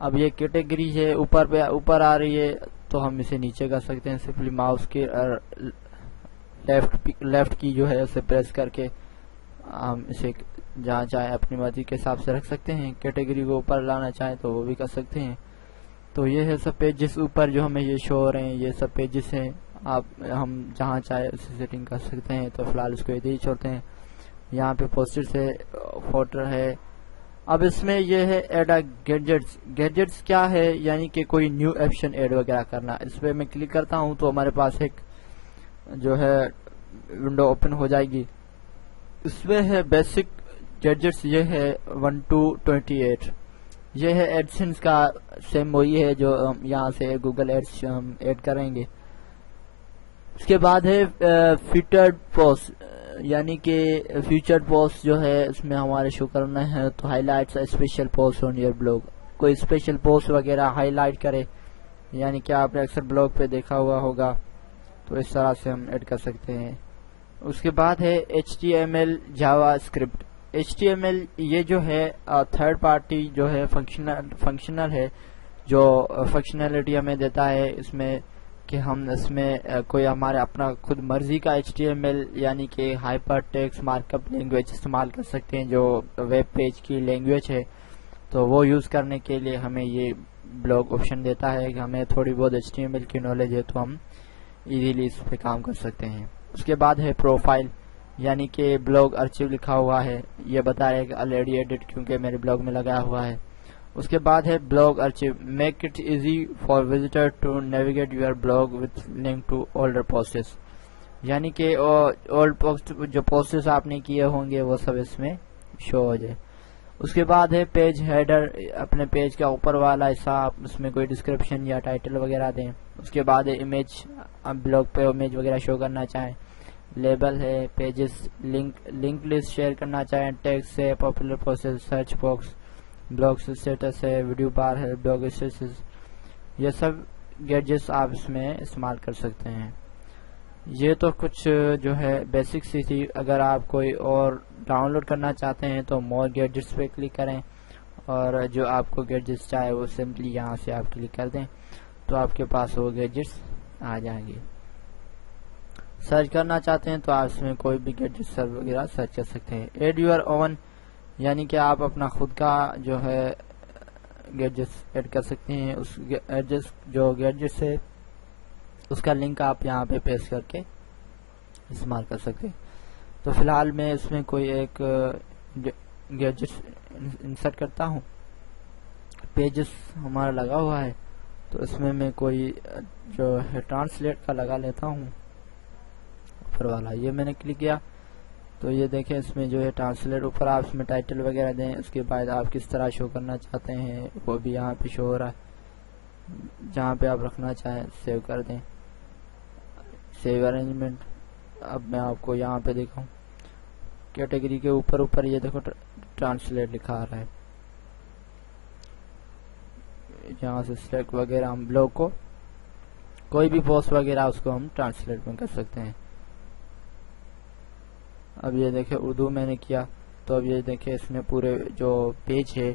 اب یہ کیٹیگری ہے اوپر آ رہی ہے تو ہم اسے نیچے کر سکتے ہیں. سمپلی ماؤس کے لیفٹ کی جو ہے اسے پریس کر کے ہم اسے جہاں چاہے اپنی مرضی کے حساب سے رکھ سکتے ہیں. کیٹیگری کو اوپر لانا چاہیں تو وہ بھی کر سکتے ہیں. تو یہ ہے سب پیجز اوپر جو ہمیں یہ شو ہو رہے ہیں, یہ سب پیجز ہیں. ہم جہاں چاہے اسے سیٹنگ کر سکتے ہیں. تو فی الحال اس کو ادھر ہی چھوڑتے ہیں. یہاں پہ پوسٹر سے فوٹر ہے. اب اس میں یہ ہے ایڈ گیجٹس. گیجٹس کیا ہے, یعنی کہ کوئی نیو آپشن ایڈ وغیرہ کرنا. اس پہ میں کلک کرتا ہوں تو ہمارے پاس ایک جو ہے ونڈو اوپن ہو جائے گی. اس میں ہے بیسک گیجٹس, یہ ہے 1 to 28. یہ ہے ایڈسنس کا سیم وہی ہے جو یہاں سے گوگل ایڈس ہم ایڈ کریں گے. اس کے بعد ہے فیچرڈ پوسٹ, یعنی کہ فیچرڈ پوسٹ جو ہے اس میں ہمارے شو کرنا ہے. تو high lights special post on your blog, کوئی اسپیشل پوسٹ وغیرہ ہائی لائٹ کرے, یعنی کہ آپ نے اکثر بلاگ پہ دیکھا ہوا ہوگا. تو اس طرح سے ہم ایڈ کر سکتے ہیں. اس کے بعد ہے HTML جاوا اسکرپٹ. HTML یہ جو ہے تھرڈ پارٹی جو ہے فنکشنل ہے, جو فنکشنلٹی ہمیں دیتا ہے اس میں کہ ہم اس میں کوئی ہمارے اپنا خود مرضی کا HTML یعنی کہ hyper text mark up language استعمال کر سکتے ہیں جو ویب پیج کی لینگویج ہے. تو وہ یوز کرنے کے لیے ہمیں یہ بلاگ آپشن دیتا ہے کہ ہمیں تھوڑی بہت HTML کی نالج ہے تو ہم ایزیلی اس پہ کام کر سکتے ہیں. اس کے بعد ہے پروفائل, یعنی کہ بلاگ ارچیو لکھا ہوا ہے, یہ بتا رہے کہ آلریڈی ایڈٹ کیونکہ میرے بلاگ میں لگایا ہوا ہے. اس کے بعد ہے blog archive, make it easy for visitor to navigate your blog with link to older posts, یعنی کہ اولڈ پوسٹ جو پوسٹس آپ نے کیے ہوں گے وہ سب اس میں شو ہو جائے. اس کے بعد ہے پیج ہیڈر, اپنے پیج کا اوپر والا حصہ آپ اس میں کوئی ڈسکرپشن یا ٹائٹل وغیرہ دیں. اس کے بعد ہے امیج, آپ بلاگ پہ امیج وغیرہ شو کرنا چاہیں. لیبل ہے, پیجز, لنک لسٹ شیئر کرنا چاہیں, ٹیکسٹ ہے, popular post, search box, blog status ہے, ویڈیو بار ہے, بلاگ اسٹیٹس. یہ سب گیجٹس آپ اس میں استعمال کر سکتے ہیں. یہ تو کچھ جو ہے بیسک سی تھی. اگر آپ کوئی اور ڈاؤن لوڈ کرنا چاہتے ہیں تو مور گیجٹس پہ کلک کریں, اور جو آپ کو گیجٹس چاہے وہ سمپلی یہاں سے آپ کلک کر دیں تو آپ کے پاس وہ گیجٹس آ جائیں گے. سرچ کرنا چاہتے ہیں تو آپ اس میں کوئی بھی گیجٹ وغیرہ سرچ کر سکتے ہیں. ایڈ یور اون, یعنی کہ آپ اپنا خود کا جو ہے گیجٹس ایڈ کر سکتے ہیں. اس جو گیجٹس ہے اس کا لنک آپ یہاں پہ پیسٹ کر کے استعمال کر سکتے ہیں. تو فی الحال میں اس میں کوئی ایک گیجٹ انسرٹ کرتا ہوں. پیجز ہمارا لگا ہوا ہے تو اس میں کوئی جو ہے ٹرانسلیٹ کا لگا لیتا ہوں اوپر والا. یہ میں نے کلک کیا تو یہ دیکھیں اس میں جو ہے ٹرانسلیٹ اوپر آپ اس میں ٹائٹل وغیرہ دیں. اس کے بعد آپ کس طرح شو کرنا چاہتے ہیں وہ بھی یہاں پہ شو ہو رہا ہے. جہاں پہ آپ رکھنا چاہیں سیو کر دیں, سیو ارینجمنٹ. اب میں آپ کو یہاں پہ دکھاؤں کیٹیگری کے اوپر یہ دیکھو ٹرانسلیٹ لکھا آ رہا ہے. یہاں سے سلیکٹ وغیرہ ہم بلاگ کو کوئی بھی پوسٹ وغیرہ اس کو ہم ٹرانسلیٹ میں کر سکتے ہیں. اب یہ دیکھیں اردو میں نے کیا تو اب یہ دیکھیں اس میں پورے جو پیج ہے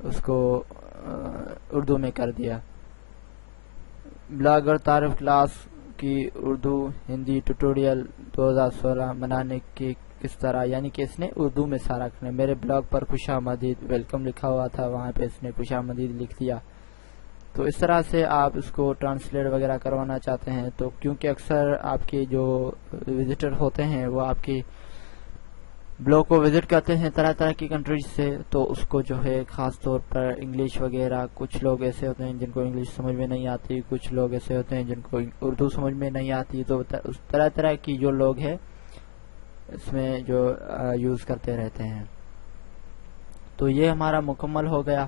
اس کو اردو میں کر دیا. بلاگر تعارف کلاس کی اردو ہندی ٹیوٹوریل 2016 منانے کی کس طرح, یعنی کہ اس نے اردو میں سارا کرنا. میرے بلاگ پر خوش آمدید ویلکم لکھا ہوا تھا, وہاں پہ اس نے خوش آمدید لکھ دیا. تو اس طرح سے آپ اس کو ٹرانسلیٹ وغیرہ کروانا چاہتے ہیں تو کیونکہ اکثر آپ کے جو وزٹر ہوتے ہیں وہ آپ کی بلاگ کو وزٹ کرتے ہیں طرح طرح کی کنٹریز سے, تو اس کو جو ہے خاص طور پر انگلش وغیرہ, کچھ لوگ ایسے ہوتے ہیں جن کو انگلش سمجھ میں نہیں آتی, کچھ لوگ ایسے ہوتے ہیں جن کو اردو سمجھ میں نہیں آتی. تو طرح طرح کی جو لوگ ہیں اس میں جو یوز کرتے رہتے ہیں. تو یہ ہمارا مکمل ہو گیا.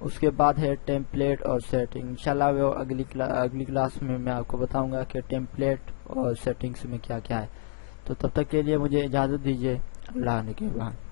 اس کے بعد ہے ٹیمپلیٹ اور سیٹنگ. انشاءاللہ وہ اگلی کلاس میں میں آپ کو بتاؤں گا کہ ٹیمپلیٹ اور سیٹنگز میں کیا کیا ہے. تو تب تک کے لیے مجھے اجازت دیجیے. اللہ نے کے بعد